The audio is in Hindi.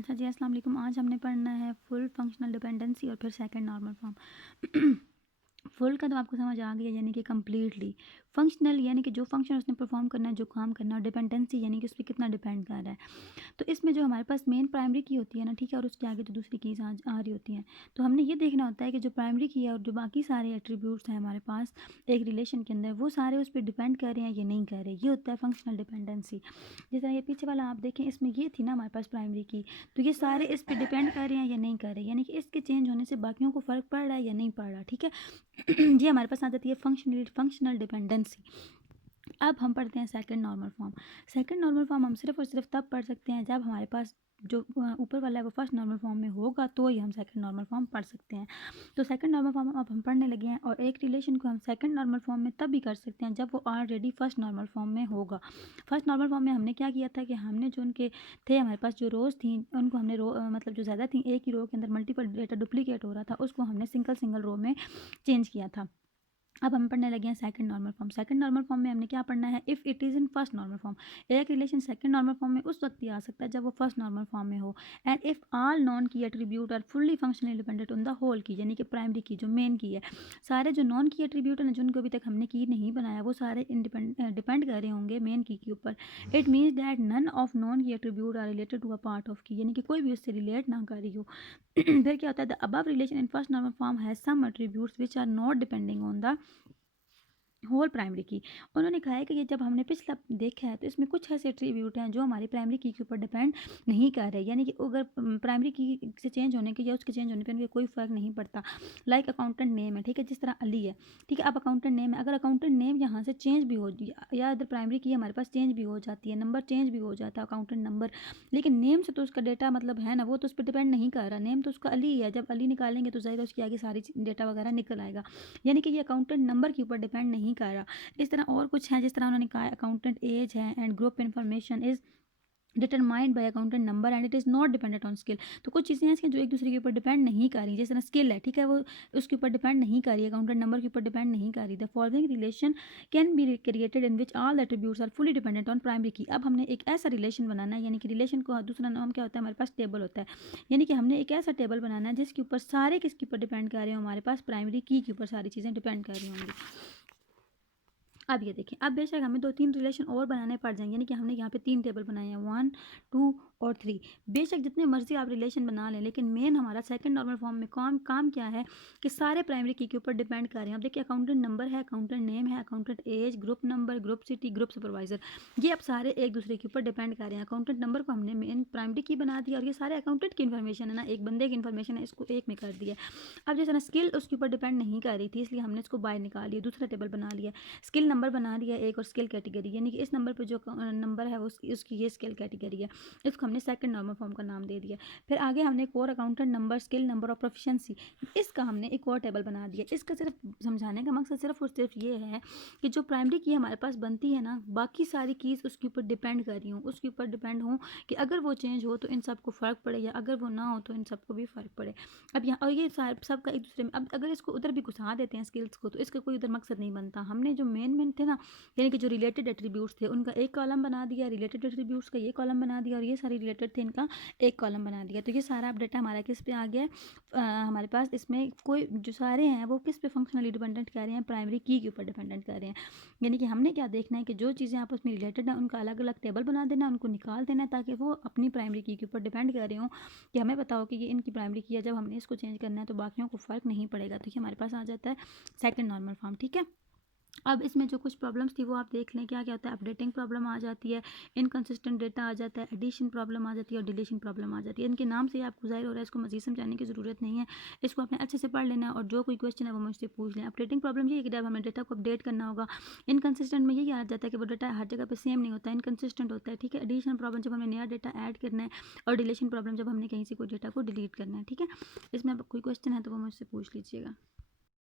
अच्छा जी, अस्सलाम वालेकुम। आज हमने पढ़ना है फुल फंक्शनल डिपेंडेंसी और फिर सेकंड नॉर्मल फॉर्म। फुल का तो आपको समझ आ गया, यानी कि कम्प्लीटली। फंक्शनल यानी कि जो फंक्शन उसने परफॉर्म करना है, जो काम करना है। और डिपेंडेंसी यानी कि उस पर कितना डिपेंड कर रहा है। तो इसमें जो हमारे पास मेन प्राइमरी की होती है ना, ठीक है, और उसके आगे तो दूसरी कीज़ आ रही होती हैं। तो हमने ये देखना होता है कि जो प्राइमरी की है और जो बाकी सारे एट्रीब्यूट्स हैं हमारे पास एक रिलेशन के अंदर, वो सारे उस पर डिपेंड कर रहे हैं या नहीं कर रहे। ये होता है फंक्शनल डिपेंडेंसी। जिस तरह ये पीछे वाला आप देखें, इसमें ये थी ना हमारे पास प्राइमरी की, तो ये सारे इस पर डिपेंड कर रहे हैं या नहीं कर रहे, यानी कि इसके चेंज होने से बाकियों को फ़र्क पड़ रहा है या नहीं पड़ रहा, ठीक है। ये हमारे पास आ जाती है फंक्शनल डिपेंडेंसी। अब हम पढ़ते हैं second normal form. Second normal form हम सिर्फ और सिर्फ तब पढ़ सकते हैं जब हमारे पास जो ऊपर वाला है वो फर्स्ट नॉर्मल फॉर्म में होगा, तो ही हम सेकंड नॉर्मल फॉर्म पढ़ सकते हैं। तो सेकंड नॉर्मल फॉर्म अब हम पढ़ने लगे हैं, और एक रिलेशन को हम सेकंड नॉर्मल फॉर्म में तब भी कर सकते हैं जब वो ऑलरेडी फर्स्ट नॉर्मल फॉर्म में होगा। फर्स्ट नॉर्मल फॉर्म में हमने क्या किया था कि हमने जो उनके थे हमारे पास जो रोज़ थी, उनको हमने मतलब जो ज़्यादा थी, एक ही रो के अंदर मल्टीपल डेटा डुप्लीकेट हो रहा था, उसको हमने सिंगल रो में चेंज किया था। अब हम पढ़ने लगे हैं second normal form. Second normal form में हमने क्या पढ़ना है, if it is in first normal form. एक रिलेशन सेकंड नॉर्मल फॉर्म में उस वक्त ही आ सकता है जब वो फर्स्ट नॉर्मल फॉर्म में हो। And if all non key attribute are fully functionally dependent on the whole key, यानी कि प्राइमरी की जो मेन की है, सारे जो नॉन की एट्रीब्यूट हैं जिनको अभी तक हमने की नहीं बनाया, वो सारे डिपेंड कर रहे होंगे मेन की के ऊपर। It means that none of non key attribute are related to a part of key, यानी कि कोई भी उससे रिलेट ना कर रही हो। फिर क्या होता है, the above relation in first normal form has some attributes which are not depending on the whole primary key. उन्होंने कहा है कि ये जब हमने पिछला देखा है तो इसमें कुछ ऐसे एट्रीब्यूट हैं जो हमारी प्राइमरी की के ऊपर डिपेंड नहीं कर रहे, यानी कि अगर प्राइमरी की से चेंज होने के या उसके चेंज होने पर उनके कोई फ़र्क नहीं पड़ता। लाइक अकाउंटेंट नेम है, ठीक है, जिस तरह अली है, ठीक है। अब अकाउंटेंट नेम है, अगर अकाउंटेंट नेम यहाँ से चेंज भी हो या अदर प्राइमरी की हमारे पास चेंज भी हो जाती है, नंबर चेंज भी हो जाता है अकाउंटेंट नंबर, लेकिन नेम से तो उसका डेटा मतलब है ना, वो तो उस पर डिपेंड नहीं कर रहा। नेम तो उसका अली है, जब अली निकालेंगे तो ज़ाहिर उसके आगे सारी डेटा वगैरह निकल आएगा, यानी कि ये अकाउंटेंट नंबर के ऊपर डिपेंड नहीं कर रहा। इस तरह और कुछ हैं, जिस तरह उन्होंने कहा अकाउंटेंट एज है and group information is determined by accountant number and it is not dependent on skill. तो कुछ चीज़ें ऐसी हैं जो एक दूसरे के ऊपर डिपेंड नहीं कर रही, जैसे स्किल है, ठीक है, वो उसके ऊपर डिपेंड नहीं कर रही, अकाउंटेंट नंबर के ऊपर डिपेंड नहीं कर रही। The following relation can be created in which all attributes are fully dependent on primary key. अब हमने एक ऐसा रिलेशन बनाना है, यानी कि रिलेशन को दूसरा नाम क्या होता है, हमारे पास टेबल होता है, यानी कि हमने एक ऐसा टेबल बनाना है जिसके ऊपर सारे किसके ऊपर डिपेंड कर रहे हो, हमारे पास प्राइमरी की के ऊपर सारी चीज़ें डिपेंड कर रही होंगी। अब ये देखें, अब बेशक हमें 2-3 रिलेशन और बनाने पड़ जाएंगे, यानी कि हमने यहाँ पे 3 टेबल बनाए हैं, 1, 2 और 3। बेशक जितने मर्जी आप रिलेशन बना लें, लेकिन मेन हमारा सेकंड नॉर्मल फॉर्म में काम क्या है कि सारे प्राइमरी की के ऊपर डिपेंड कर रहे हैं। अब देखिए, अकाउंटेंट नंबर है, अकाउंटेंट नेम है, accountant age, group number, group city, group supervisor, ये अब सारे एक दूसरे के ऊपर डिपेंड कर रहे हैं। अकाउंटेंट नंबर को हमने मेन प्राइमरी की बना दिया, और ये सारे अकाउंटेंट की इन्फॉर्मेशन है ना, एक बंदे की इन्फॉर्मेशन है, इसको एक में कर दिया। अब जैसे ना स्किल उसके ऊपर डिपेंड नहीं कर रही थी, इसलिए हमने इसको बाय निकाल लिया, दूसरा टेबल बना लिया। स्किल नंबर बना दिया एक, और स्किल कैटेगरी, यानी कि इस नंबर पे जो नंबर है वो उसकी ये स्किल कैटेगरी है, इसको हमने सेकंड नॉर्मल फॉर्म का नाम दे दिया। फिर आगे हमने एक और अकाउंटेंट नंबर, स्किल नंबर और प्रोफिशिएंसी, इसका हमने एक और टेबल बना दिया। इसका सिर्फ समझाने का मकसद सिर्फ और सिर्फ ये है कि जो प्राइमरी की हमारे पास बनती है ना, बाकी सारी कीज़ उसके ऊपर डिपेंड कर रही हूँ, उसके ऊपर डिपेंड हूँ कि अगर वो चेंज हो तो इन सबको फ़र्क पड़े, या अगर वो ना हो तो इन सबको भी फ़र्क पड़े। अब यहाँ और ये सबका एक दूसरे में, अब अगर इसको उधर भी घुसा देते हैं स्किल्स को, तो इसका कोई उधर मकसद नहीं बनता। हमने जो मेन थे ना, यानी कि जो रिलेटेड एट्रीब्यूट्स थे उनका एक कॉलम बना दिया, रिलेटेड एट्रीब्यूट्स का ये कॉलम बना दिया, और ये सारे रिलेटेड थे इनका एक कॉलम बना दिया। तो ये सारा अब डाटा हमारा किस पे आ गया है, हमारे पास इसमें कोई जो सारे हैं वो किस पे फंक्शनली डिपेंडेंट कर रहे हैं, प्राइमरी की के ऊपर डिपेंडेंट कर रहे हैं। यानी कि हमने क्या देखना है कि जो चीज़ें आपस में रिलेटेड हैं उनका अलग अलग टेबल बना देना, उनको निकाल देना, ताकि वो अपनी प्राइमरी की के ऊपर डिपेंड कर रहे हों, कि हमें पता हो कि ये इनकी प्राइमरी की है, जब हमने इसको चेंज करना है तो बाकियों को फ़र्क नहीं पड़ेगा। तो ये हमारे पास आ जाता है सेकंड नॉर्मल फॉर्म, ठीक है। अब इसमें जो कुछ प्रॉब्लम्स थी वो आप देख लें, क्या क्या होता है। अपडेटिंग प्रॉब्लम आ जाती है, इनकंसिस्टेंट डेटा आ जाता है, एडिशन प्रॉब्लम आ जाती है, और डिलीशन प्रॉब्लम आ जाती है। इनके नाम से ही आपको ज़ाहिर हो रहा है, इसको मज़ीद समझाने की ज़रूरत नहीं है, इसको आपने अच्छे से पढ़ लेना है, और जो कोई क्वेश्चन है वो मुझसे पूछ लें। अपडेटिंग प्रॉब्लम ये है कि जब हमें डेटा को अपडेट करना होगा, इनकंसिस्टेंट में यही आ जाता है कि वो डेटा हर जगह पर सेम नहीं होता है, इनकंसिस्टेंट होता है, ठीक है। एडिशन प्रॉब्लम जब हमें नया डेटा ऐड करना है, और डिलीशन प्रॉब्लम जब हमने कहीं से कोई डेटा को डिलीट करना है, ठीक है। इसमें अब कोई क्वेश्चन है तो वो मुझसे पूछ लीजिएगा।